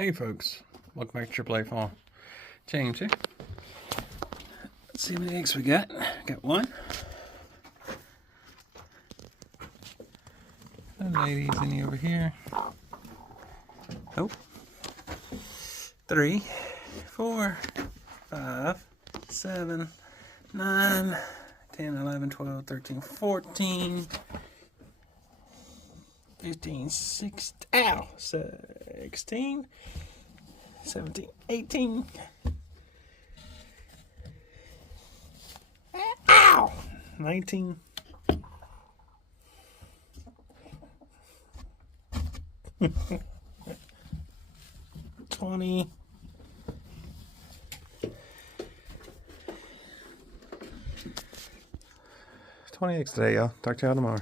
Hey folks, welcome back to AAA Fall. James here. Let's see how many eggs we got. Got one. The ladies any over here. Oh. 3, 4, 5, 7, 9, 10, 11, 12, 13, 14, 15, 16, 16, 17, 18. Ow! 19. 20. 20 eggs today, y'all. Talk to y'all tomorrow.